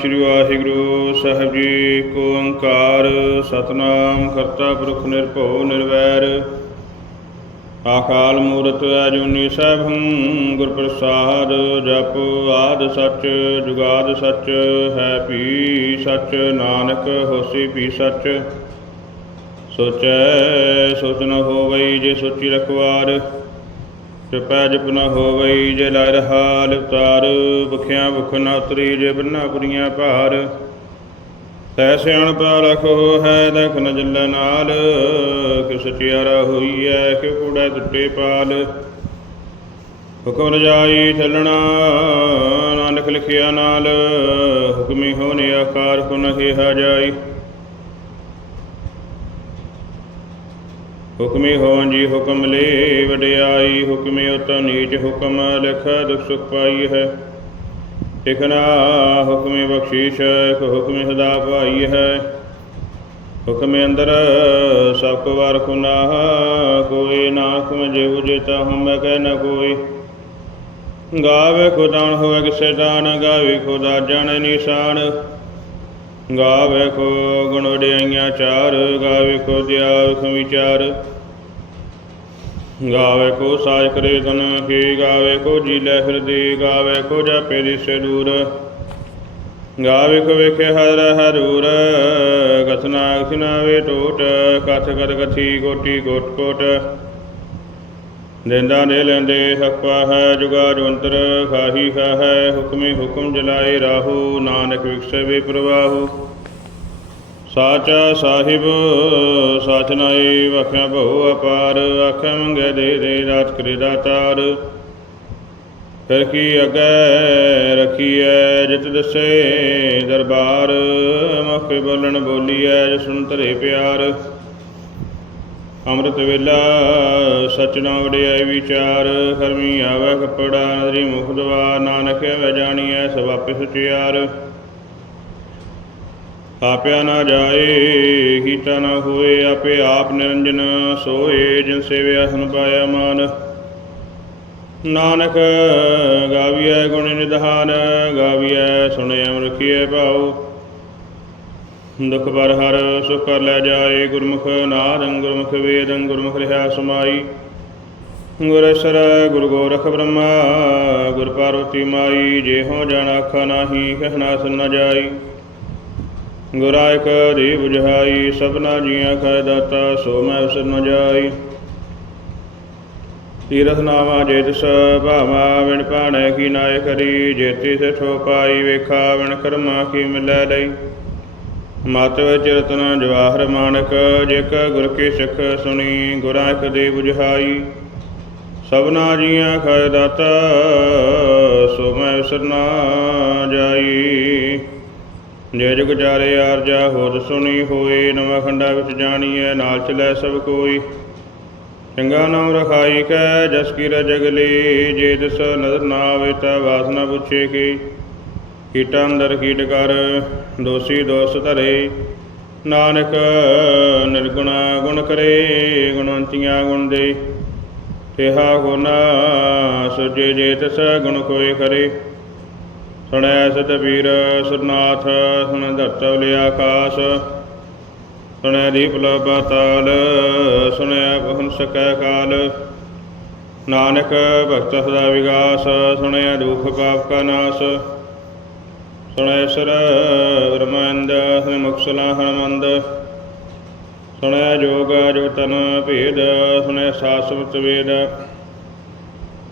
ਸ੍ਰੀ ਵਾਹਿਗੁਰੂ ਸਾਹਿਬ ਜੀ ਏਕ ਓੰਕਾਰ, ਸਤਨਾਮ, ਕਰਤਾ ਪੁਰਖ ਨਿਰਭਉ, ਨਿਰਵੈਰ। ਆਕਾਲ ਮੂਰਤ ਅਜੂਨੀ ਸੈਭੰ ਗੁਰ ਪ੍ਰਸਾਦ ਜਪ ਆਦ ਸੱਚ, ਜੁਗਾਦ ਸੱਚ, ਹੈ ਪੀ ਸੱਚ, ਨਾਨਕ ਹੋਸੀ ਪੀ ਸੱਚ। ਸੋਚੈ, ਸੋਚ ਨ ਹੋਵਈ ਜੇ ਸੋਚੀ ਰਖਵਾਰ। ਜਪੈ ਜਪ ਨ ਹੋਵਈ ਜੇ ਲੈ ਰਹਾ ਲਿਵਤਾਰ ਭੁਖਿਆ ਭੁਖ ਨ ਉਤਰੀ ਜੇ ਬੰਨਾ ਪੁਰੀਆਂ ਭਾਰ। ਤੈ ਸਿਆਣ ਪਾ ਲਖੋ ਹੈ ਦਖ ਨ ਜਲ ਨਾਲ। ਕਿ ਸਚਿਆਰਾ ਹੋਈਐ, ਕਿ ਕੂੜਾ ਟੁੱਟੇ ਪਾਲ। ਹੁਕਮ ਰਜਾਈ ਚੱਲਣਾ ਨਾਨਕ ਲਿਖਿਆ ਨਾਲ। ਹੁਕਮੀ ਹੋਨੇ ਆਕਾਰ ਕੋ ਨਹਿ ਜਾਈ। ਹੁਕਮੀ ਹੋਵਨ ਜੀ ਹੁਕਮ ਲੇ, ਵਡਿਆਈ ਹੁਕਮੇ ਉਤ ਨੀਚ ਹੁਕਮ ਲਿਖ, ਦੁਖ ਸੁਖ ਪਾਈ ਹੈ। ਇਕਨਾ ਹੁਕਮੇ ਬਖਸ਼ੀਸ਼ ਇਕ ਹੁਕਮੇ ਸਦਾ ਭਾਈ ਹੈ। ਹੁਕਮੇ ਅੰਦਰ ਸਭ ਕੋ ਵਾਰ ਖੁਨਾ, ਕੋਈ ਨਾ ਹੁਕਮ ਜੇ ਉਜੇਤਾ ਹਮ ਮੈਂ ਕਹਿ ਨ ਕੋਈ। ਗਾਵੇ ਖੁਦਾਨ ਹੋਵੇ ਕਿਸੇ ਦਾਨ ਗਾਵੇ ਖੁਦਾ ਜਾਣੇ ਨਿਸ਼ਾਨ। ਗਾਵੇ ਕੋ ਗੁਣ ਵਡਿਆਈਆਂ ਚਾਰ, ਗਾਵੇ ਕੋ ਦਿਆ ਹੁਕਮ ਵਿਚਾਰ ਗਾਵੇ ਕੋ ਸਾਜ ਕਰੇ ਤਨ ਕੀ, ਗਾਵੇ ਕੋ ਜੀ ਲੈ ਹਿਰਦੇ ਗਾਵੇ ਕੋ ਜਾਪੇ ਦਿਸੇ ਦੂਰ। ਗਾਵੇ ਕੋ ਵੇਖੇ ਹਰ ਹਰੂਰ ਕਥਨਾ ਕਥਨਾ ਵੇ ਟੋਟ, ਕਥ ਕਤ ਕਥੀ ਕੋਟੀ ਕੋਟ ਕੋਟ। ਦੇਂਦਾ ਦੇ ਲੈਂਦੇ, ਹੱਕਾ ਹੈ ਜੁਗਾ ਜਵੰਤਰ ਖਾਹੀ ਹੈ ਹੁਕਮੇ ਹੁਕਮ ਜਲਾਏ ਰਾਹੂ, ਨਾਨਕ ਵਿਖਸੇ ਵੇ ਪ੍ਰਵਾਹੂ। ਸਾਚਾ ਸਾਹਿਬ, ਸਚ ਨਾਏ ਵਖਿਆ ਭਉ ਅਪਾਰ, ਆਖੇ ਮੰਗੇ ਦੇ ਦੇ ਰਾਤ ਕਰੇ ਦਾਤਾਰ ਫਿਰ ਕੀ ਅਗੈ ਰਖੀਐ, ਜਿਤ ਦਸੇ ਦਰਬਾਰ, ਮੌਕੇ ਬੋਲਣ ਬੋਲੀਐ ਜਿ ਸੁਣ ਧਰੇ ਪਿਆਰ। ਅੰਮ੍ਰਿਤ ਵੇਲਾ ਸਚ ਨਾ ਵਡਿਆਈ ਵਿਚਾਰ ਕਰਮੀ ਆਵੇ ਕਪੜਾ ਨਦਰੀ ਮੁਖ ਦਵਾ, ਨਾਨਕ ਵੈ ਜਾਣੀਐ, ਸਭ ਸੁਚਿਆਰ ਆਪਿਆ ਨਾ ਜਾਏ, ਕੀਤਾ ਨਾ ਹੋਏ, ਆਪੇ ਆਪ ਨਿਰੰਜਨ ਸੋਏ, ਜਿਨ ਸੇਵਿਆ ਹਨ ਪਾਇਆ ਮਾਨ। ਨਾਨਕ ਗਾਵੀਐ ਗੁਣ ਨਿਧਾਨ, ਗਾਵੀਐ ਸੁਣੇ ਅਮਰਖੀਐ ਭਾਉ। ਦੁਖ ਪਰ ਹਰ, ਸੁਖ ਕਰ ਲੈ ਜਾਏ ਗੁਰਮੁਖ ਨਾਦੰ, ਗੁਰਮੁਖ ਵੇਦੰ, ਗੁਰਮੁਖ ਰਹਾ ਸਮਾਈ। ਗੁਰਸਰ ਗੁਰ ਗੋਰਖ ਬ੍ਰਹਮਾ, ਗੁਰ ਪਾਰਵਤੀ ਮਾਈ, ਜੇ ਹੋ ਜਾਣ ਆਖਾ ਨਾਹੀ ਕਹਿਣਾ ਸੁਨ ਜਾਈ। ਗੁਰਾਇਕ ਦੀ 부ਝਾਈ ਸਭਨਾ ਜੀਆਂ ਕੈ ਦਾਤਾ, ਸੋ ਮੈਂ ਉਸ ਨ ਜਾਈ। ਤੀਰਥ ਨਾਮਾ ਜੇ ਤਿਸ ਭਾਵਾ ਵਿਣ ਪਾਣੈ ਕੀ ਨਾਇ ਕਰੀ, ਜੇਤੀ ਸੇ ਠੋ ਪਾਈ ਵੇਖਾ, ਵਿਣ ਕਰਮਾ ਕੀ ਮਿਲੈ ਲਈ। ਮਤ ਵਿੱਚ ਰਤਨ ਜਵਾਹਰ ਮਾਨਕ, ਜੇਕ ਗੁਰ ਕੀ ਸਿੱਖ ਸੁਣੀ ਗੁਰਾਇਕ ਦੀ 부ਝਾਈ ਸਭਨਾ ਜੀਆਂ ਕੈ ਦਾਤਾ, ਸੋ ਮੈਂ ਵਿਸਰਨਾ ਜਾਈ। ਜੇ ਜੁਗ ਚਾਰੇ ਆਰਜਾ ਹੋਦ ਸੁਣੀ ਹੋਏ, ਨਵਾਂ ਖੰਡਾ ਵਿੱਚ ਜਾਣੀਐ, ਨਾਲ ਚਲੈ ਸਭ ਕੋਈ। ਚੰਗਾ ਨਾਮ ਰਖਾਈ ਕੈ, ਜਸ ਕੀ ਰਜਗਲੀ ਜੇ ਦਿਸ ਨਜ਼ਰ ਨਾ ਆਵੇ ਤਾ ਵਾਸਨਾ ਪੁੱਛੇ ਕੀ। ਕੀਟਾਂ ਅੰਦਰ ਕੀਟ ਕਰ, ਦੋਸੀ ਦੋਸ ਧਰੇ। ਨਾਨਕ ਨਿਰਗੁਣਾ ਗੁਣ ਕਰੇ, ਗੁਣਵੰਤੀਆਂ ਗੁਣ ਦੇ। ਕਿਹਾ ਗੁਨਾ ਸੁਜੇ ਜੇ ਤਿਸ ਗੁਣ ਕੋਏ ਕਰੇ। ਸੁਣੈ ਸਤਬੀਰ ਸੁਰਨਾਥ, ਸੁਣ ਧਰਤਵ ਆਕਾਸ਼। ਸੁਣੈ ਦੀਪ ਪਾਤਾਲ, ਸੁਣੈ ਬਹੁਨ ਸਕੈ ਕਾਲ। ਨਾਨਕ ਭਗਤ ਸਦਾ ਵਿਗਾਸ ਸੁਣਿਆ ਦੁਖ ਪਾਪ ਕਾ ਨਾਸ। ਸੁਣੈ ਸਰ ਬ੍ਰਹਮੰਦ ਸੁਣੈ ਮੁਕਸਲਾ ਹਨਮੰਦ ਸੁਣਿਆ ਜੋਗ ਜੋਤਨ ਭੇਦ ਸੁਣਿਆ ਸਾਸਵਤ ਵੇਦ।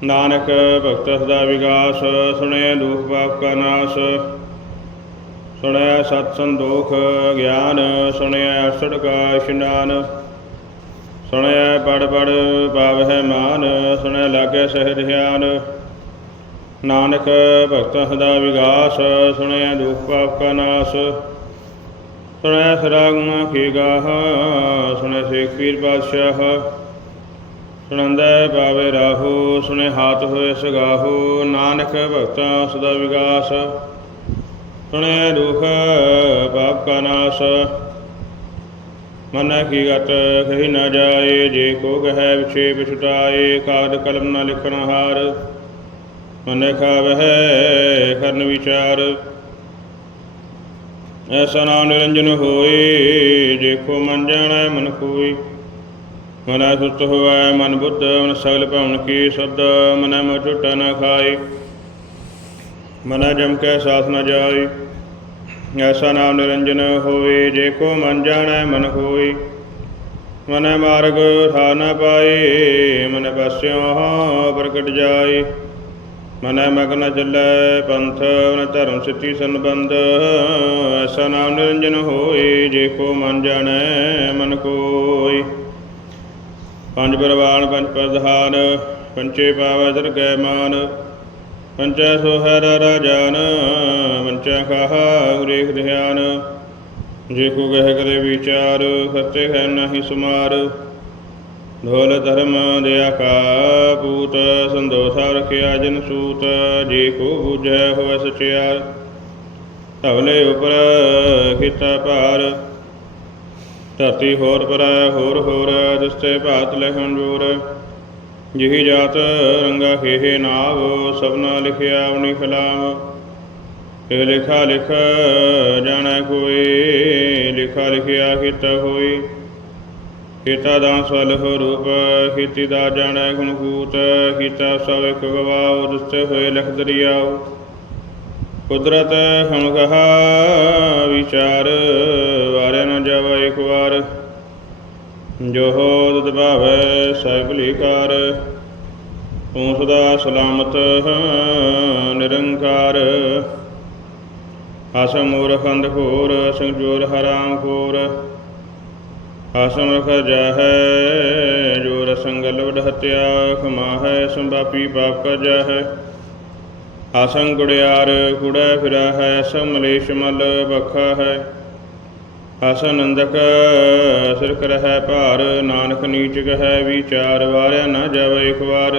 ਨਾਨਕ ਭਗਤ ਸਦਾ ਵਿਗਾਸ ਸੁਣਿਆ ਦੁਖ ਪਾਪ ਕਾ ਨਾਸ। ਸੁਣਿਆ ਸਤ ਸੰਦੋਖ ਗਿਆਨ ਸੁਣਿਆ ਅਸੜ ਕਾ ਇਸ਼ਨਾਨ। ਸੁਣਿਆ ਪੜ ਪੜ ਪਾਵਹਿ ਮਾਨ ਸੁਣਿਆ ਲਾਗੇ ਸਹਿ ਧਿਆਨ। ਨਾਨਕ ਭਗਤ ਸਦਾ ਵਿਗਾਸ, ਸੁਣਿਆ ਦੁਖ ਪਾਪ ਕਾ ਨਾਸ। ਸੁਣਿਆ ਸਰਾਗੁਣਾ ਕੀ ਗਾਹ, ਸੁਣਿਆ ਸੇਖ ਪੀਰ ਪਾਤਸ਼ਾਹ। ਸੁਣੰਦਾ ਪਾਵੇ ਰਾਹੋ ਸੁਨੇ ਹਾਥ ਹੋਏ ਸਗਾਹੋ, ਨਾਨਕ ਭਗਤਾਂ ਸਦਾ ਵਿਗਾਸ। ਸੁਣੇ ਦੁਖ ਪਾਪ ਕਾ ਨਾਸ। ਮਨ ਕੀ ਗਤ ਕਹੀ ਨਾ ਜਾਏ, ਜੇ ਕੋ ਕਹੈ ਵਿਛੇ ਵਿਛਟਾਏ ਕਾਦ ਕਲਮ ਨਾ ਲਿਖਣ ਹਾਰ। ਮਨ ਖਾਵਹਿ ਕਰਨ ਵਿਚਾਰ। ਐਸਾ ਨਾਮ ਨਿਰੰਜਨ ਹੋਏ, ਦੇਖੋ ਮਨ ਜਾਣੈ, ਮਨ ਕੋਈ ਮਨੈ ਸੁਤ ਹੋਵੈ, ਮਨ ਬੁੱਧ, ਮਨ ਸਗਲ ਭਵਨ ਕੀ ਸਦ, ਮਨੈ ਮੋ ਝੂਟਾ ਨ ਖਾਈ ਮਨੈ ਜਮ ਕੈ ਸਾਥ ਨਾ ਜਾਈ ਐਸਾ ਨਾਮ ਨਿਰੰਜਨ ਹੋਏ ਜੇ ਕੋ ਮਨ ਜਾਣੈ, ਮਨ ਹੋਈ ਮਨੈ ਮਾਰਗ ਠਾ ਨਾ ਪਾਏ, ਮਨ ਬਸਿਓ ਪ੍ਰਗਟ ਜਾਏ। ਮਨੈ ਮਗਨ ਜਲੈ ਪੰਥ ਮਨ ਧਰਮ ਸਿੱਧੀ ਸੰਬੰਧ। ਐਸਾ ਨਾਮ ਨਿਰੰਜਨ ਹੋਏ, ਜੇ ਕੋ ਮਨ ਜਾਣੈ ਮਨ ਕੋਈ ਪੰਜ ਪਰਵਾਨ, ਪੰਜ ਪ੍ਰਧਾਨ, ਪੰਚੇ ਪਾਵੈ ਦਰਗਹਿ ਮਾਨ। ਪੰਚੈ ਸੋਹਰ ਰਾਜਾਨ ਪੰਚੈ ਖਾਹਾ ਉਰੇਖ ਧਿਆਨ। ਜੇ ਕੋ ਗਹਿ ਕਰੇ ਵਿਚਾਰ ਸਤੇ ਹੈ ਨਾਹੀ ਸੁਮਾਰ। ਢੋਲ ਧਰਮ ਦਿਆ ਕਾ ਪੂਤ ਸੰਦੋਸਾ ਰਖਿਆ ਜਨ ਸੂਤ ਜੇ ਕੋ ਬੁਝੈ ਹੋਵੈ ਸਚਿਆਰ ਧਵਲੇ ਉਪਰ ਕੀਤਾ ਭਾਰ ਧਰਤੀ ਹੋਰ ਪਰ ਹੋਰ ਹੋਰ ਦਿਸਤੇ ਭਾਤ ਲਖਣ ਜੋਰ ਜਿਹੀ ਜਾਤ ਰੰਗਾ ਖੇਹੇ ਨਾਵ ਸਭਨਾ ਲਿਖਿਆ ਉਨੀ ਖਲਾਮ ਇਹ ਲਿਖਾ ਲਿਖ ਜਾਣਾ ਕੋਈ ਲਿਖਾ ਲਿਖਿਆ ਕੀਤਾ ਹੋਈ ਕੀਤਾ ਦਾਨ ਸਵਲ ਰੂਪ, ਕੀਤੀ ਦਾ ਜਾਣੈ ਗੁਣ ਕੂਤ ਕੀਤਾ ਸਭ ਇੱਕ ਗਵਾਉ ਦਿਸਤੇ ਹੋਏ ਲਖ ਦਰਿਆਉ। ਕੁਦਰਤ ਹਮ ਕਹਾ, ਵਿਚਾਰ ਵਾਰੇ ਨ ਜਾਵੇ ਇੱਕ ਵਾਰ। ਜੋ ਹੋ ਤਦ ਭਾਵੈ, ਸਹਿਬ ਲੀਕਾਰ। ਤੂੰ ਸਦਾ ਸਲਾਮਤ ਨਿਰੰਕਾਰ। ਆਸਮ ਮੂਰਖ ਅੰਧ ਘੋਰ, ਸੰਜੋਰ ਹਰਾਮ ਖੋਰ ਆਸਮ ਰਖ ਜਾਹੈ ਜੋ ਰਸੰਗ ਲਵਡ ਹਤਿਆ ਖਮਾ ਹੈ ਸੰਭਾਪੀ ਪਾਪ ਕਰ ਜਾਹੈ। ਆਸੰ ਗੁੜਿਆਰ ਕੁੜੈ ਫਿਰਾ ਹੈ ਸਮਲੇਸ਼ ਮਲ ਬਖਾ ਹੈ ਆਸਨੰਦਕ ਸਿਰ ਕਰਹਿ ਭਾਰ, ਨਾਨਕ ਨੀਚ ਕਹੈ, ਵਿਚਾਰ ਵਾਰਿਆ ਨਾ ਜਾਵੇ ਇੱਕ ਵਾਰ।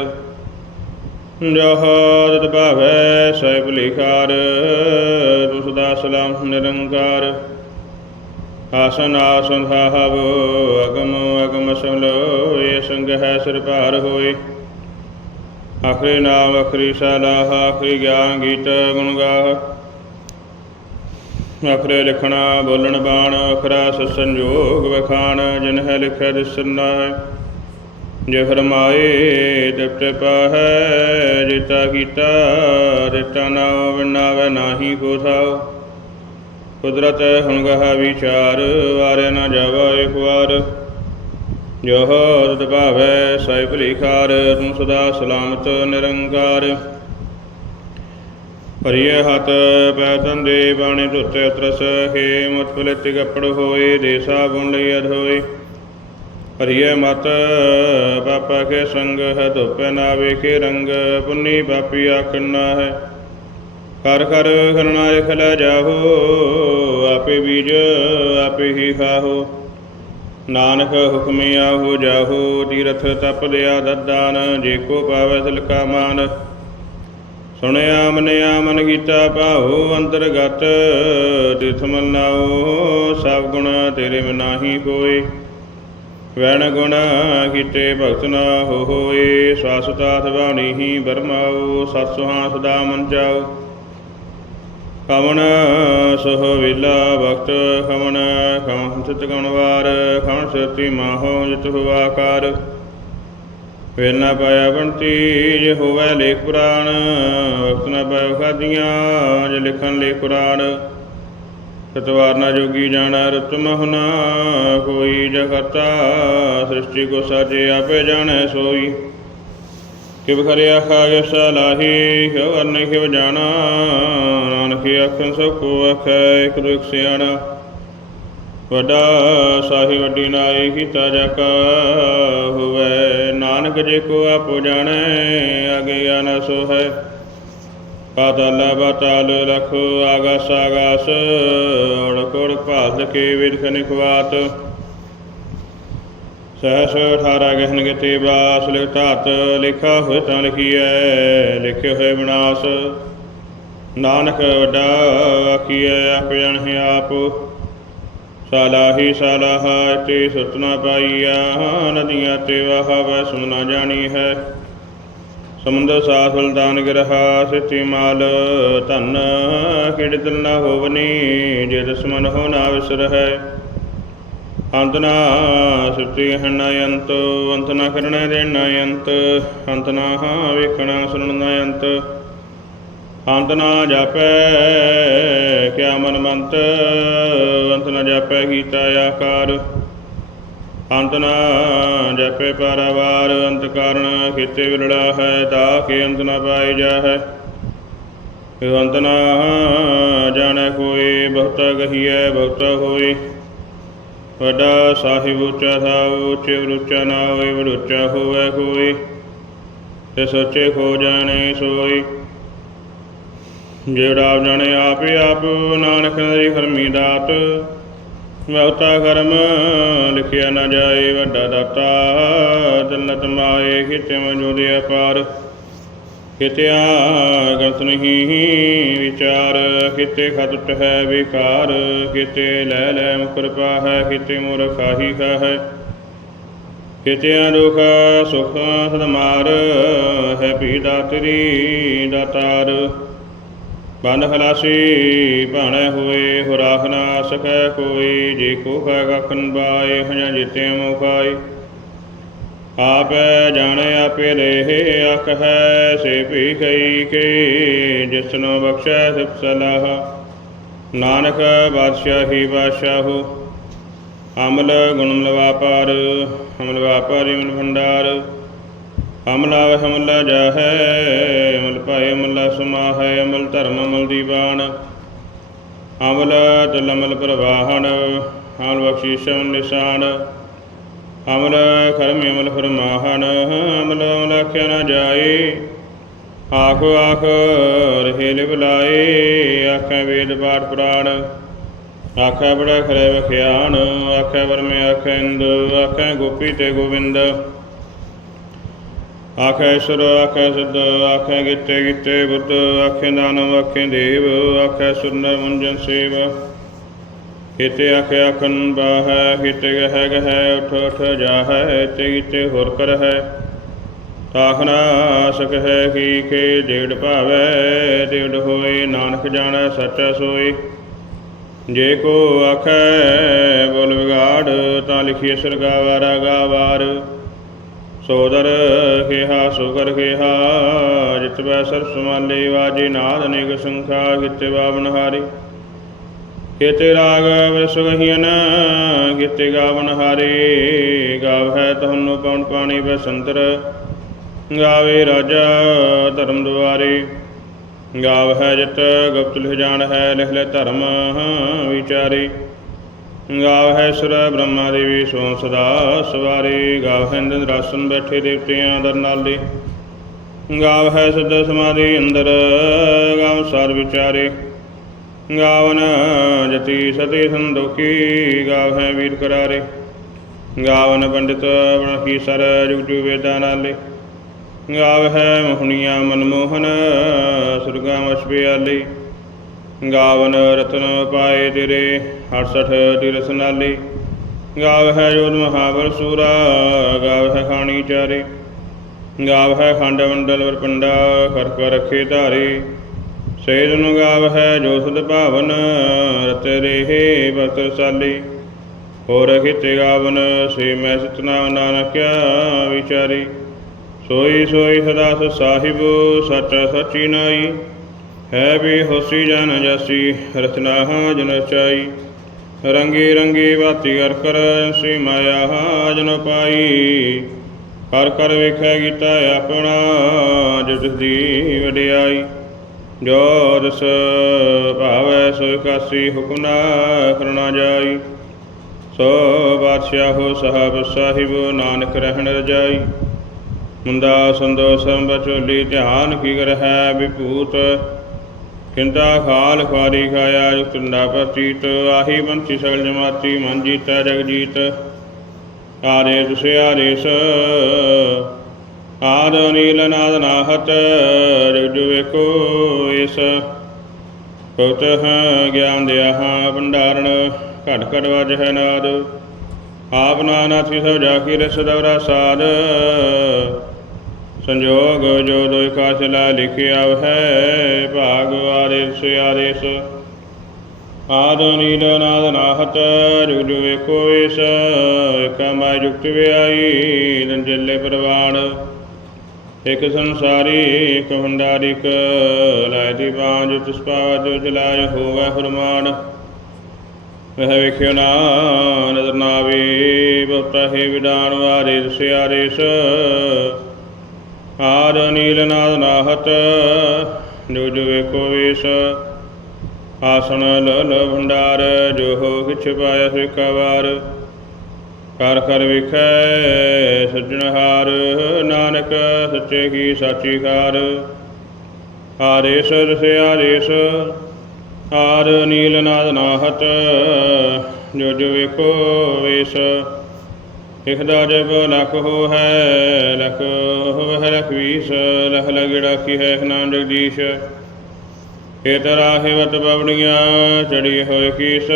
ਜਹਾਦਤ ਭਾਵੈ, ਸਹਿਬ ਲਿਖਾਰ, ਤੁਸ ਦਾ ਸਲਾਮ ਨਿਰੰਕਾਰ। ਆਸਨ ਆਸਨ ਸਾਹਬ ਅਗਮ ਅਗਮ ਸਵਲੋ ਇਹ ਸੰਗ ਹੈ ਸਿਰ ਭਾਰ ਹੋਏ। ਆਖਰੀ ਨਾਮ, ਆਖਰੀ ਸਲਾਹ, ਆਖਰੀ ਗਿਆਨ ਗੀਤ, ਗੁਣ ਗਾਹ। ਆਖਰੇ ਲਿਖਣਾ, ਬੋਲਣ ਬਾਣ, ਆਖਰਾ ਸਸੰਜੋਗ ਵਖਾਣ, ਜਿਨ ਹੈ ਲਿਖਿਆ ਦਿਸਨਾ ਹੈ। ਜੇ ਫਰਮਾਏ ਦਿਪਟ ਪਾਹੈ ਜਿਤਾ ਕੀਤਾ ਦਿੱਤਾ ਨਾ ਵਿਨਾਵੇ ਨਾਹੀ ਕੋ ਥਾਉ ਕੁਦਰਤ ਹੁਣ ਗਹਾ ਵਿਚਾਰ ਵਾਰੇ ਨਾ ਜਾਵਾ ਇੱਕ ਵਾਰ ਜੋ ਤਤ ਭਾਵੈ ਸਹਿ ਭਲੀਕਾਰ ਤੂੰ ਸਦਾ ਸਲਾਮਤ ਨਿਰੰਕਾਰ। ਪਰਿਯ ਹੱਥ, ਪੈ ਦੇ ਬਾਣੇ ਧੁੱਤੇ ਉਤਰਸ, ਹੇ ਮਤ ਪਲਿਤ ਕੱਪੜ ਹੋਏ, ਦੇਸਾ ਗੁਣ ਲਈ ਅਧ ਹਰੀਏ ਮਤ, ਪਾਪਾ ਕੇ ਸੰਗ ਹੈ, ਧੁਪੈ ਨਾ ਵੇਖੇ ਰੰਗ, ਪੁੰਨੀ ਪਾਪੀ ਆਖਣਾ ਹੈ। ਕਰ ਕਰ ਖਰਨਾਇਕ ਲੈ ਜਾਹੋ, ਆਪੇ ਬੀਜ ਆਪੇ ਹੀ ਖਾਹੋ। ਨਾਨਕ ਹੁਕਮੇ ਆਹੋ ਜਾਹੋ, ਤੀਰਥ ਤਪ ਲਿਆ ਦਦਾਨ, ਜੇ ਕੋ ਪਾਵੈ ਸਿਲਕਾ ਮਾਨ। ਸੁਣਿਆ ਮਨਿਆ ਮਨ ਕੀਤਾ ਭਾਉ ਅੰਤਰਗਤ ਤਿਥ ਮਨਾਓ ਸਭ ਗੁਣ ਤੇਰੇ ਮਨਾਹੀ ਨਾਹੀ ਕੋਈ ਵੈਣ ਗੁਣ ਕੀਤੇ ਭਗਤ ਨਾ ਹੋਏ ਸਾਸਤਾਥ ਬਾਣੀ ਹੀ ਬਰਮਾਓ ਸਤ ਸੁਹਾ ਸਦਾ ਮਨ ਜਾਓ ਕਵਣ ਸੋਹ ਵੇਲਾ ਵਕਤ ਖਮਨ ਖਮ ਸਿਤ ਗਣਵਾਰ ਖਮ ਸਤੀ ਮਾਹੋ ਜਿਤ ਹੁਆ ਕਾਰ। ਨਾ ਪਾਇਆ ਬੰਤੀ, ਜੇ ਹੋਵੇ ਲੇਖ ਪੁਰਾਣ, ਵਕਤ ਨਾ ਪਾਇਆ ਖਾਦੀਆਂ ਜੇ ਲਿਖਣ ਲੇਖ ਪੁਰਾਣ ਸਤਵਾਰ ਨਾ ਜੋਗੀ ਜਾਣਾ ਰਤ ਮਹਨਾ, ਕੋਈ ਜਗਤਾ ਸ੍ਰਿਸ਼ਟੀ ਕੋ ਸਾਜੇ ਆਪੇ ਜਾਣੈ ਸੋਈ। ਕਿਵ ਖਰਿਆ ਖਾਇ ਸਲਾਹੀ, ਕਿਵ ਵਰਨ ਕਿਵ ਜਾਣਾ ਨਾਨਕ ਅੱਖਾਂ ਸਭ ਕੋ ਅਖੈ ਇਕ ਦੁਖ ਸਿਆਣਾ। ਵੱਡਾ ਸਾਹੀ ਵੱਡੀ ਨਾਈ ਕੀਤਾ ਜਾ ਹੋਵੇ। ਨਾਨਕ ਜੇ ਕੋ ਆਪੋ ਜਾਣੈ, ਅਗੇ ਆਨ ਸੋ ਹੈ ਪਾਤਾਲ ਲਖ ਆਗਾਸ ਆਗਾਸ ਔੜ ਕੋੜ ਭਾਦ ਕੇ ਵਿਰਖ ਨਿਖਵਾਤ। ਸਹਸ 18 ਗਹਿਨ ਗਤੇ ਬਾਸ ਲਿਖ ਲਿਖਾ ਹੋਇ ਤਾਂ ਲਿਖੀਐ, ਲਿਖੇ ਹੋਏ ਵਿਨਾਸ਼ ਨਾਨਕ ਵੱਡਾ ਆਖੀਐ, ਆਪ ਜਣਹਿ ਆਪ। ਸਾਲਾਹੀ ਸਾਲਾਹ ਤੇ ਸੁਤਨਾ ਪਾਈਆ ਨਦੀਆਂ ਤੇ ਵਾਹ ਵੈ ਸੁਣਾ ਜਾਣੀ ਹੈ ਸਮੁੰਦਰ ਸਾਥ ਸੁਲਤਾਨ ਗਿਰਹਾ ਸਿੱਤੀ ਮਾਲ ਧਨ ਖਿੜ ਨਾ ਹੋਵਨੀ, ਜੇ ਦਸਮਨ ਹੋ ਨਾ ਵਿਸਰ ਹੈ ਅੰਤ ਨਾ ਸੁਤੀ ਹਣ ਅੰਤ ਅੰਤ ਨਾ ਕਰਨਾ ਦੇਣਾ ਅੰਤ। ਅੰਤ ਨਾ ਵੇਖਣਾ ਸੁਣਨਾ ਅੰਤ। ਅੰਤ ਨਾ ਜਾਪੈ, ਕਿਆ ਮਨ ਮੰਤ? ਅੰਤ ਨਾ ਜਾਪੈ ਕੀਤਾ ਆਕਾਰ। ਅੰਤ ਨਾ ਜਪੇ ਪਰਵਾਰ, ਅੰਤ ਕਾਰਣ ਕੀਤੇ ਵਿਰੜਾ ਹੈ, ਤਾ ਕੇ ਅੰਤ ਨਾ ਪਾਈ ਜਾਹੈ। ਅੰਤ ਨਾ ਜਾਣੈ ਕੋਈ, ਬਹੁਤਾ ਗਹੀਐ, ਬਹੁਤਾ ਹੋਈ ਵੱਡਾ ਸਾਹਿਬ ਉੱਚਾ ਥਾਉ, ਉੱਚੇ ਉੱਚਾ ਨਾ ਹੋਏ ਵਡੂਚਾ ਹੋਵੇ ਕੋਈ। ਤੇ ਸੋਚੇ ਖੋ ਜਾਣੇ ਸੋਈ ਜਿਹੜਾ ਆਪ ਜਾਣੇ ਆਪੇ ਆਪ ਨਾਨਕ ਨਰੀ ਹਰਮੀ ਦਾਤ। ਬਹੁਤਾ ਕਰਮ ਲਿਖਿਆ ਨਾ ਜਾਏ, ਵੱਡਾ ਦਾਤਾ। ਜੰਨਤ ਮਾਏ ਕਿਤੇ ਮਜੂਦੇ ਅਪਾਰ। ਕਿਤਿਆ ਗਤ ਨਹੀਂ ਵਿਚਾਰ। ਕਿਤੇ ਖਤਟ ਹੈ ਵਿਕਾਰ। ਕਿਤੇ ਲੈ ਲੈ ਮੁਕਰਪਾ ਹੈ ਕਿਤੇ ਮੁਰਖਾਹੀ ਹੈ ਕਿਤਿਆ ਦੁਖ, ਸੁਖ ਸਦਮਾਰ। ਹੈ ਪੀ ਦਾਤਰੀ ਦਾਤਾਰ। ਬੰਦ ਹਲਾਸੀ, ਭਾਣੇ ਹੋਏ ਹੁਰਾਖ ਨਾ ਸਕੈ ਕੋਈ, ਜੇ ਕੋ ਹੈ ਗਖਨ ਬਾਏ, ਹਜਾ ਜਿਤੇ ਮੁਖਾਈ ਆਪੈ ਜਾਣੇ ਆਪੇ ਰਹੇ ਅਖ ਹੈ ਸੇ ਭੀ ਗਈ ਕੇ, ਜਿਸਨੋ ਬਖਸ਼ੈ ਸਿਫ ਸਲਾਹ। ਨਾਨਕ ਬਾਦਸ਼ਾਹੀ ਬਾਦਸ਼ਾਹੋ ਅਮਲ ਗੁਣਮ ਲਵਾਪਾਰ ਅਮਲ ਵਾਪਾਰੀ ਮਨ ਭੰਡਾਰ। ਅਮਲਾ ਵਹਿ ਅਮਲਾ ਜਾਹੈ, ਅਮਲ ਭਾਏ ਅਮਲਾ ਸਮਾਹੈ, ਅਮਲ ਧਰਮ ਅਮਲ ਦੀਵਾਨ ਅਮਲ ਤਲ ਅਮਲ ਪ੍ਰਵਾਹਨ ਅਮਲ ਬਖਸ਼ੀਸ਼ ਅਮਲ ਨਿਸ਼ਾਨ। ਅਮਲ ਕਰਮ ਅਮਲ ਫਰਮਾਹਣ ਅਮਲ ਅਮਲ ਆਖਿਆ ਨਾ ਜਾਏ। ਆਖੋ ਆਖ, ਰਹੇ ਲਿਵਲਾਏ ਆਖੈ ਵੇਦ ਪਾਠ ਪੁਰਾਣ। ਆਖੈ ਬੜਾ ਖਰੇ ਵਖਿਆਣ, ਆਖੈ ਵਰਮੇ ਆਖੈ ਇੰਦ, ਆਖੈ ਗੋਪੀ ਤੇ ਗੋਵਿੰਦ। ਆਖੈ ਸੁਰ, ਆਖੈ ਸਿੱਧ, ਆਖੈ ਗਿੱਤੇ ਗਿੱਤੇ ਬੁੱਧ ਆਖੈ ਨਾਨਵ ਆਖੈ ਦੇਵ, ਆਖੈ ਸੁਰਨਰ ਮੁੰਜਨ ਸੇਵ। ਕਿਤੇ ਆਖੈ ਆਖਨ ਬਾਹੈ ਕਿਤੇ ਗਹਿ ਗਹਿ ਉਠ ਉਠ ਜਾਹੈ, ਤੇ ਗਿੱਤੇ ਹੋਰ ਕਰ ਹੈ ਤਾਖਨਾ ਸਕਹਿ ਕੀ ਕੇ ਡੇਢ ਭਾਵੈ ਡੇਢ ਹੋਏ ਨਾਨਕ ਜਾਣੈ ਸੱਚਾ ਸੋਈ ਜੇ ਕੋ ਆਖੈ ਬੋਲ ਵਿਗਾੜ, ਤਾਂ ਲਿਖੀਏ ਸਰਗਾਵਾਰਾ ਗਾਵਾਰ ਸੋਦਰ ਖੇਹਾ ਸੁਕਰ ਖੇਹਾ ਜਿਤਵੈ ਸਰ ਸਮਾਲੇ ਵਾਜੇ, ਨਾਦ ਅਨੇਕ ਸੰਖਾ ਕਿਤੇ ਬਾਵਨ ਹਾਰੀ। ਕਿਤੇ ਰਾਗ ਵਿਸ ਗਹੀਨ ਕਿਤੇ ਗਾਵਨ ਹਾਰੀ। ਗਾਵ ਹੈ ਤੁਹਾਨੂੰ ਪਉਣ ਪਾਣੀ ਬਸੰਤਰ ਗਾਵੇ ਰਾਜਾ ਧਰਮ ਦੁਆਰੇ। ਗਾਵ ਹੈ ਜਿਤ ਗੁਪਤ ਲਿਹ ਜਾਣ ਹੈ, ਲਿਖ ਲੈ ਧਰਮ ਵਿਚਾਰੇ। ਗਾਵ ਹੈ ਸੁਰ ਬ੍ਰਹਮਾ ਦੇਵੀ, ਸੋ ਸਦਾ ਸਵਾਰੇ। ਗਾਵ ਹੈ ਇੰਦਰ ਰਾਸਨ ਬੈਠੇ ਦੇਵਤਿਆਂ ਦਰ ਨਾਲੇ। ਗਾਵ ਹੈ ਸਿੱਧ ਸਮਾਧੀ ਅੰਦਰ, ਗਾਵ ਸਾਰ ਵਿਚਾਰੇ। ਗਾਵਨ ਜਤੀ ਸਤੀ ਸੰਦੋਖੀ ਗਾਵ ਹੈ ਵੀਰ ਕਰਾਰੇ। ਗਾਵਨ ਪੰਡਿਤ ਬਣਖੀ ਸਰ, ਜੁਗ ਜੁਗ ਵੇਦਾਂ ਨਾਲੇ। ਗਾਵ ਹੈ ਮੋਹਣੀਆਂ ਮਨਮੋਹਨ ਸੁਰਗਾ ਮਛਪਿਆਲੀ ਗਾਵਨ ਰਤਨ ਪਾਏ ਤੇਰੇ। 68 ਤਿਰਸ ਨਾਲੇ ਗਾਵ ਹੈ ਜੋਤ ਮਹਾਵਰ ਸੂਰਾ ਗਾਵ ਹੈ ਖਾਣੀ ਚਾਰੇ। ਗਾਵ ਹੈ ਖੰਡ ਮੰਡਲ ਵਰਪੰਡਾ ਪੰਡਾ ਰਖੇ ਧਾਰੇ। ਸੇਜ ਨੂੰ ਗਾਵ ਹੈ ਜੋ ਸੁਧ ਭਾਵਨ, ਰਤ ਰਹੇ ਬਤਰ ਹੋਰ ਖਿਤੇ ਗਾਵਨ, ਸੇ ਮੈਂ ਸਤਨਾਮ ਨਾਨਕਿਆ ਵਿਚਾਰੀ। ਸੋਈ ਸੋਈ ਸਦਾ ਸਚ ਸਾਹਿਬ, ਸੱਚ ਸਚੀ ਨਾਈ ਹੈ ਵੀ ਹੋਸੀ ਜਨ ਜਸੀ, ਰਚਨਾ ਜਨ ਚਾਈ ਰੰਗੀ ਰੰਗੀ ਬਾਤੀ ਕਰ ਕਰ ਸੀ ਮਾਇਆ ਜਨ ਪਾਈ। ਕਰ ਕਰ ਵੇਖੈ ਕੀਤਾ ਆਪਣਾ ਜਿਸ ਦੀ ਵਡਿਆਈ ਜੋ ਦਸ ਭਾਵੈ ਸੋ ਕਾਸੀ ਹੁਕਮ ਨਾ ਕਰਨਾ ਜਾਈ। ਸੋ ਬਾਦਸ਼ਾਹੋ ਸਾਹਿਬ ਸਾਹਿਬ ਨਾਨਕ ਰਹਿਣ ਰਜਾਈ। ਮੁੰਦਾ ਸੰਦੋ ਸੰਭ ਧਿਆਨ ਕੀ ਕਰ ਹੈ ਵਿਭੂਤ ਕਿੰਤਾ ਖਾਲ ਖਾਰੀ ਖਾਇਆ ਜੁਤੰਡਾ ਪ੍ਰਤੀਤ ਆਹੀ ਬੰਤੀ ਸਗਲ ਜਮਾਤੀ, ਮਨ ਜੀਤਾ, ਜਗ ਜੀਤ। ਆਰੇ ਤੁਸੇ ਆਰੇਸ ਆਦ ਨੀਲ ਨਾਦ ਨਾਹਤ ਜਗ ਵੇਖੋ ਇਸ। ਕੁਤ ਹੈ ਗਿਆਨ ਦਿਆ ਹਾਂ, ਭੰਡਾਰਨ ਘਟ ਘਟ ਵਜ ਹੈ ਨਾਦ। ਆਪ ਨਾਨਾਥੀ ਸਭ ਜਾ ਕੀ ਰਸ ਦਵਰਾ ਸਾਧ ਸੰਜੋਗ ਜੋ ਦੋਇ ਕਾਸਲਾ ਲਿਖਿਆ ਹੈ, ਭਾਗ ਆਰੇਸ ਆਰੇਸ ਆਦ ਨੀਲ ਨਾਦ ਨਾਹਤ, ਜੁਗ ਜੁਗ ਏਕੋ ਵੇਸ ਏਕਾ ਮਾਇ ਜੁਗਤ ਵਿਆਈ ਰੰਜਲੇ ਪ੍ਰਵਾਣ ਇਕ ਸੰਸਾਰੀ, ਇਕ ਭੰਡਾਰਿਕ, ਲੈ ਦੀ ਬਾਝ ਤਿਸ ਪਾਵ ਜੋ ਜਲਾਇ ਹੋਵੇ ਫਰਮਾਨ। ਵਹ ਵੇਖਿਓ ਨਾ ਨਦਰ ਨਾਵੇ, ਬਹੁਤਾ ਹੈ ਵਿਡਾਨ ਵਾਰੇ ਸਿਆਰੇਸ ਆਰ ਨੀਲ ਨਾਦ ਨਾਹਤ ਜੁਜ ਵੇਖੋ ਵੇਸ। ਆਸਣ ਲਲ ਭੰਡਾਰ, ਜੋ ਹੋ ਕਿਛ ਪਾਇਆ ਸੋ ਕਵਾਰ ਕਰ ਕਰ ਵਿਖੈ ਸੱਜਣਹਾਰ ਨਾਨਕ ਸੱਚੇ ਕੀ ਸਾਚੀ ਕਾਰ ਆਰੇਸ ਰਸਿਆਰੇਸ ਆਰ ਨੀਲ ਨਾਦ ਨਾਹਤ ਜੋ ਜੋ ਵੇਖੋ ਵੇਸ। ਇਖਦਾ ਜਬ ਲਖ ਹੋ ਹੈ ਲਖ ਹੋਵੈ ਲਖ ਵੀਸ ਲਖ ਲਗੜਾ ਕੀ ਹੈ ਨਾਮ ਜਗਦੀਸ਼। ਏ ਤਰਾਹੇ ਵਤ ਬਵਣੀਆਂ ਚੜੀ ਹੋਏ ਕੀਸ,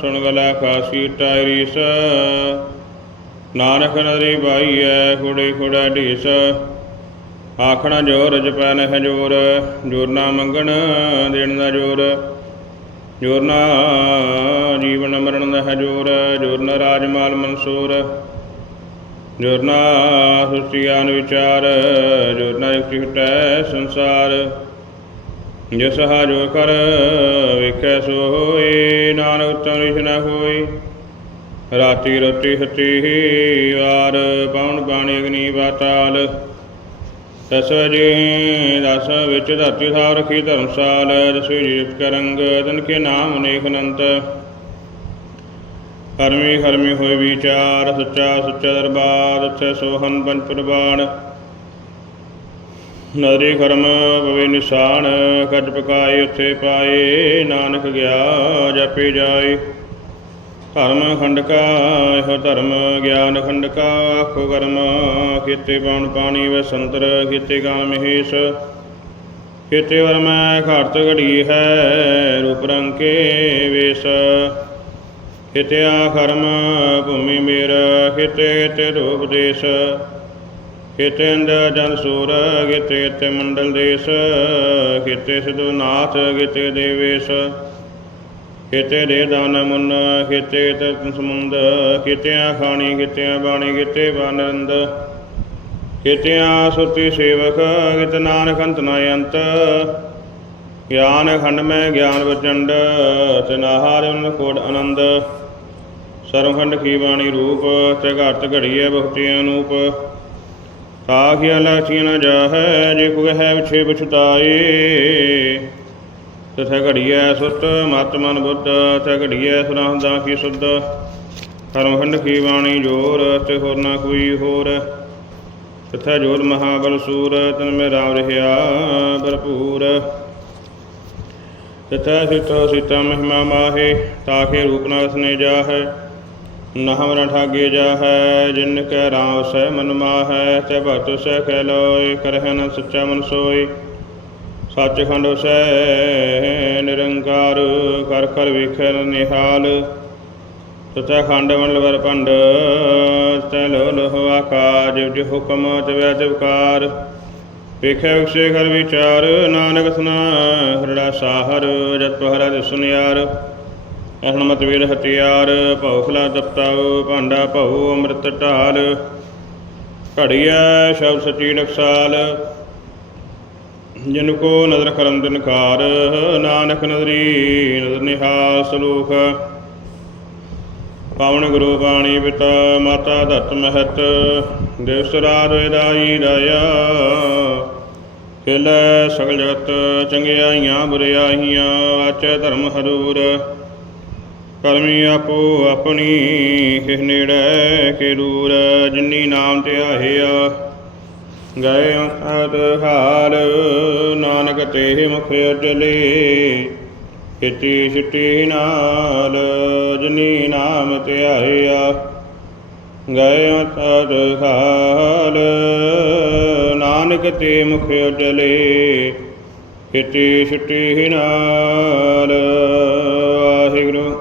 ਸੁਣ ਗਲਾ ਖਾਸੀ ਟਾਇਰੀਸ। ਨਾਨਕ ਨਦਰੀ ਬਾਈਐ ਕੁੜੇ ਕੁੜਾ ਢੀਸ। ਆਖਣਾ ਜੋਰ ਜਪੈ ਹੈ ਜੋਰ ਜੋਰ ਨਾ ਮੰਗਣ ਦੇਣ ਦਾ ਜੋਰ। ਜੋਰ ਨਾ ਜੀਵਨ ਮਰਨ ਦਾ ਹੈ ਜੋਰ ਜੋਰ ਨਾ ਰਾਜ ਮਾਲ ਮਨਸੂਰ। ਜੋਰ ਨਾ ਸੁਸਤੀ ਗਿਆਨ ਵਿਚਾਰ, ਜੋਰ ਨਾ ਯੁਕਤੀ ਹਟੈ ਸੰਸਾਰ। ਜਿਸ ਹਾ ਜੋ ਕਰ, ਵੇਖੈ ਸੋ ਹੋਏ ਨਾਨਕ ਉਤਮ ਰਿਸ਼ ਨ ਹੋਈ ਰਾਤੀ ਰੋਟੀ ਹਤੀ ਵਾਰ ਪਉਣ ਬਾਣੀ ਅਗਨੀ ਬਾਤਾਲ ਦਸ ਜੀ, ਦਸ ਵਿੱਚ ਧਰਤੀ ਸਾਹ ਰਖੀ ਧਰਮਸਾਲ, ਦਸਵੇਂ ਜੀਵ ਕਰੰਗ ਤਨ ਕੇ ਨਾਮ ਅਨੇਕ ਅਨੰਤ। ਹਰਮੀ ਹਰਮੀ ਹੋਏ ਵਿਚਾਰ, ਸੱਚਾ ਸੱਚਾ ਦਰਬਾਰ, ਉੱਥੇ ਸੋਹਨ ਪੰਜ ਪ੍ਰਵਾਨ। ਨਦਰੀ ਖਰਮ ਪਵੇ ਨਿਸ਼ਾਨ ਕੱਜ ਪਕਾਏ, ਉੱਥੇ ਪਾਏ, ਨਾਨਕ ਗਿਆ, ਜਪੇ ਜਾਏ। ਧਰਮ ਖੰਡਕਾ, ਇਹੋ ਧਰਮ ਗਿਆਨ ਖੰਡਕਾ, ਆਖੋ ਕਰਮ। ਕੀਤੇ ਪਾਉਣ ਪਾਣੀ ਵੈ ਸੰਤਰ, ਕੀਤੇ ਗਾਨ ਮਹੇਸ਼। ਕੀਤੇ ਵਰ ਮੈਂ ਘਾਟ ਘੜੀ ਹੈ, ਰੂਪ ਰੰਗ ਕੇ ਵੇਸ। ਕੀਤੇ ਆ ਕਰਮ, ਭੂਮੀ ਮੇਰ, ਕੀਤੇ ਤੇ ਰੂਪ ਦੇਸ਼। ਕੀਤੇ ਅੰਦ ਜਨ ਸੂਰ, ਕੀਤੇ ਤੇ ਮੰਡਲ ਦੇਸ਼। ਕੀਤੇ ਸਿਧੂ ਨਾਥ, ਕੀਤੇ ਦੇਵੇਸ਼। ਕੀਤੇ ਦੇ ਦਾਨ ਮੁੰਨ ਕੀਤੇ ਤਤ ਸਮੁੰਦ ਕੀਤਿਆਂ ਖਾਣੀ ਕੀਤਿਆਂ ਬਾਣੀ ਕੀਤੇ ਬਾਨੰਦ। ਕੀਤਿਆਂ ਸੁਤੀ ਸੇਵਕ ਕਿਤ ਨਾਨਕ ਅੰਤ ਨ ਅੰਤ। ਗਿਆਨ ਖੰਡ ਮੈਂ ਗਿਆਨ ਵਚੰਡ ਤਿਨਾਹਾਰ ਉਨ ਕੋੜ ਆਨੰਦ। ਸਰਵਖੰਡ ਕੀ ਬਾਣੀ ਰੂਪ, ਤੇ ਘਟ ਘੜੀਐ ਬਹੁਤੀ ਅਨੂਪ। ਤਾਖਿਆ ਲਾਚੀ ਨ ਜਾਹੈ, ਜੇ ਕੋ ਹੈ ਵਿਛੇ ਪਛਤਾਏ ਤਥਾ ਘੜੀਐ ਸੁਤ ਮਤ ਮਨ ਬੁੱਧ ਤਥਾ ਘੜੀਐ ਸੁਰਹਦਾ ਕੀ ਸੁਧ। ਧਰਮਖੰਡ ਕੀ ਬਾਣੀ ਜੋਰ ਤੇ ਹੋਰ ਨਾ ਕੋਈ ਹੋਰ। ਤਥਾ ਜੋਰ ਮਹਾਬਲ ਸੂਰ, ਤਨ ਮੇ ਰਾਮ ਰਹਿਆ ਭਰਪੂਰ। ਤਥਾ ਸਿਤਾ ਸਿਤਾ ਮਹਿਮਾ ਮਾਹੇ ਤਾਕੇ ਰੂਪ ਨਾ ਵਸਨੇ ਜਾਹੈ। ਨਹਮ ਨ ਠਾਗੇ ਜਾਹੈ, ਜਿਨ ਕੈ ਰਾਮ ਸਹਿ ਮਨ ਮਾਹੈ ਤੇ ਭਗਤ ਸਹਿ ਕਹਿ ਲੋਏ, ਕਰਹਿ ਨ ਸੱਚਾ ਮਨ ਸੋਈ ਸੱਚਖੰਡ ਸੈ, ਨਿਰੰਕਾਰ ਕਰ ਕਰ ਵੇਖੈ ਨਿਹਾਲ। ਤਥਾ ਖੰਡ ਮੰਡਲ ਵਰ ਪੰਡ ਤੈ ਲੋ ਆਕਾਜ ਜਿ ਹੁਕਮ ਤਵੈ ਤਿਵਕਾਰ ਵੇਖੈ ਵਿਖਸੇ ਕਰ ਵਿਚਾਰ, ਨਾਨਕ ਸੁਨਾ, ਹਰੜਾ ਸਾਹਰ, ਜਤ ਪਹਰਾ ਦਿਸਨਿਆਰ ਅਹਨ ਮਤ ਵੀਰ ਹਥਿਆਰ, ਭਉ ਖਲਾ ਦਪਤਾਉ ਭਾਂਡਾ ਭਉ ਅੰਮ੍ਰਿਤ ਢਾਲ। ਘੜੀਐ ਸ਼ਬਦ ਸਚੀ ਨਕਸਾਲ ਜਿਨ ਕੋ ਨਦਰ ਕਰਮ ਦਿਨਕਾਰ ਨਾਨਕ ਨਦਰੀ, ਨਦਰ ਨਿਹਾਲ ਸਲੋਖ ਪਾਵਨ ਗੁਰੂ ਬਾਣੀ ਪਿਤਾ ਮਾਤਾ ਧਰਤ ਮਹਤ, ਦੇਵ ਸਰਾਜ ਵਿਦਾਈ ਰਾਇਆ। ਖਿਲੈ ਸਗਲ ਜਗਤ, ਚੰਗਿਆਈਆਂ ਬੁਰਿਆਈਆਂ ਆਚੈ ਧਰਮ ਹਰੂਰ। ਕਰਮੀ ਆਪੋ ਆਪਣੀ ਕਿਸ ਨੇੜੇ ਕੇ ਦੂਰ, ਜਿਨੀ ਨਾਮ ਧਿਆਇਆ ਗਏ ਅਤ ਹਾਲ ਨਾਨਕ ਤੇ ਮੁਖ ਅਜਲੇ। ਕਿਤੀ ਛਿਟੀ ਨਾਲ ਜਨੀ ਨਾਮ ਧਿਆਇਆ ਗਏ ਅਤ ਹਾਲ ਨਾਨਕ ਤੇ ਮੁਖ ਅਜਲੇ। ਕਿਤੀ ਛਿਟੀ ਨਾਲ ਵਾਹਿਗੁਰੂ।